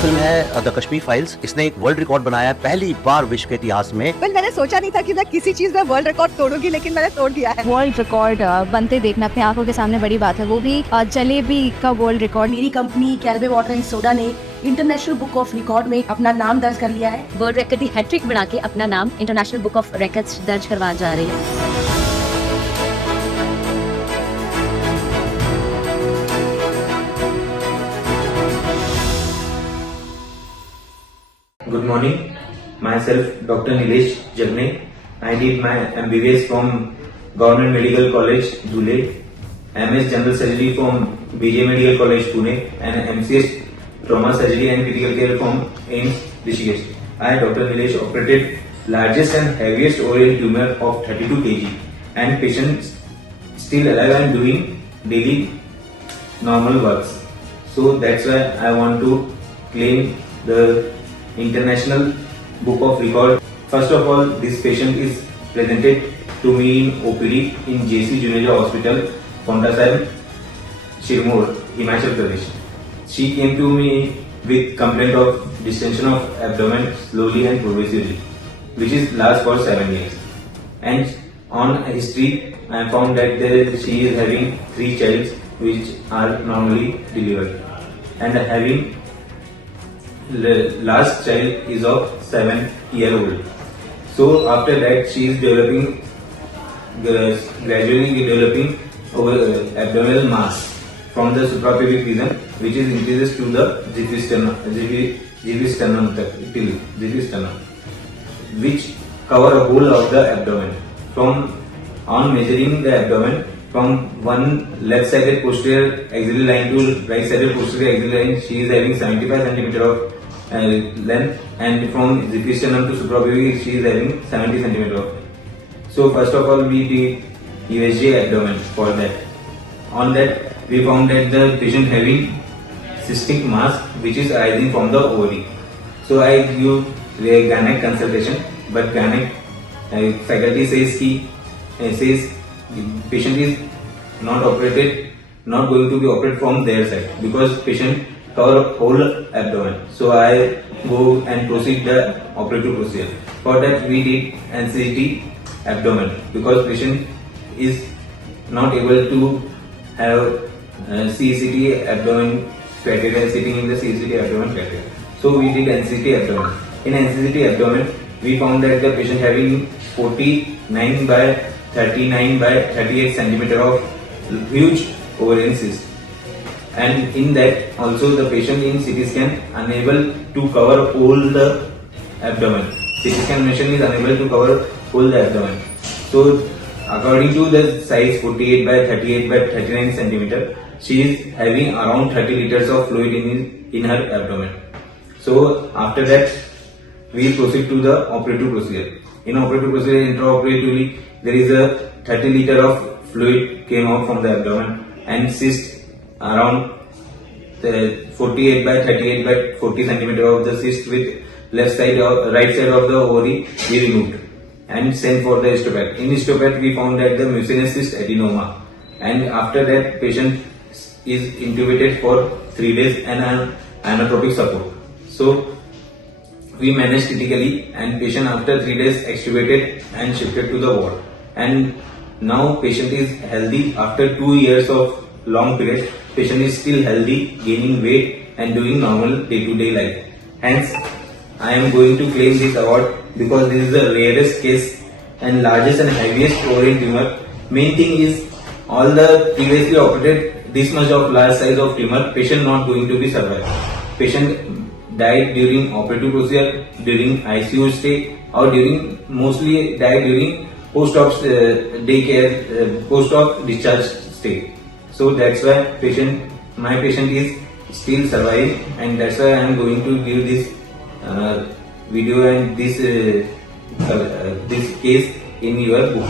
Film है the Kashmir files. इसने एक वर्ल्ड रिकॉर्ड बनाया है पहली बार विश्व के इतिहास में। मैंने सोचा नहीं था कि मैं किसी चीज में वर्ल्ड रिकॉर्ड तोड़ूंगी, लेकिन मैंने तोड़ दिया है। वर्ल्ड रिकॉर्ड बनते देखना अपने आंखों के सामने बड़ी बात है, वो भी जलेबी का वर्ल्ड रिकॉर्ड। मेरी कंपनी कैलवे वाटर एंड सोडा ने इंटरनेशनल बुक ऑफ रिकॉर्ड में अपना नाम दर्ज कर लिया है। वर्ल्ड रिकॉर्ड की हैट्रिक बना के अपना नाम इंटरनेशनल बुक ऑफ रिकॉर्ड्स दर्ज करवा जा रही है। Good morning. Myself, Dr. Nilesh Jagne. I did my MBBS from Government Medical College, Dhule, MS General Surgery from BJ Medical College, Pune, and MCS Trauma Surgery and Critical Care from AIMS, Rishikesh. I, Dr. Nilesh, operated largest and heaviest ovarian tumor of 32 kg, and patients still alive and doing daily normal works. So that's why I want to claim the International Book of Record. First of all, this patient is presented to me in OPD in JC Juneja Hospital, Paonta Sahib, Shirmoor, Himachal Pradesh. She came to me with complaint of distension of abdomen slowly and progressively, which is last for 7 years. And on history, I found that she is having 3 children which are normally delivered, and having the last child is of 7-year-old. So after that, she is gradually developing abdominal mass from the suprapubic region, which is increases to the xiphi sternum, which cover a whole of the abdomen. On measuring the abdomen from one left-sided posterior axillary line to right-sided posterior axillary line, she is having 75 cm of length, and from xiphi sternum to suprapubic she is having 70 cm of. So first of all, we did USG abdomen for that. On that, we found that the patient having cystic mass which is arising from the ovary. So I give the gynec consultation, but gynec faculty says patient is not going to be operated from their side because patient cover whole abdomen. So I go and proceed the operative procedure. For that, we did NCT abdomen because patient is not able to have CCT abdomen criteria, sitting in the CCT abdomen criteria. So we did NCT abdomen. In NCT abdomen, we found that the patient having 49 by 39 by 38 centimeter of huge ovarian cyst. And in that also the patient in CT scan unable to cover all the abdomen. CT scan machine is unable to cover all the abdomen. So according to the size 48 by 38 by 39 centimeter, she is having around 30 liters of fluid in her abdomen. So after that, we proceed to the operative procedure. In operative procedure, intraoperatively, there is a 30 liter of fluid came out from the abdomen, and cyst around 48 by 38 by 40 centimeter of the cyst with right side of the ovary we removed and sent for the histopath. In histopath, we found that the mucinous cyst adenoma, and after that patient is intubated for 3 days and an inotropic support. So we managed critically, and patient after 3 days extubated and shifted to the ward. And now patient is healthy after 2 years of long period. Patient is still healthy, gaining weight and doing normal day-to-day life. Hence, I am going to claim this award because this is the rarest case and largest and heaviest ovarian tumor. Main thing is all the previously operated this much of large size of tumor, patient not going to be survived. Patient died during operative procedure, during ICU stay, or mostly died during post-op daycare, post-op discharge stay. So that's why my patient is still surviving, and that's why I am going to give this video and this case in your book.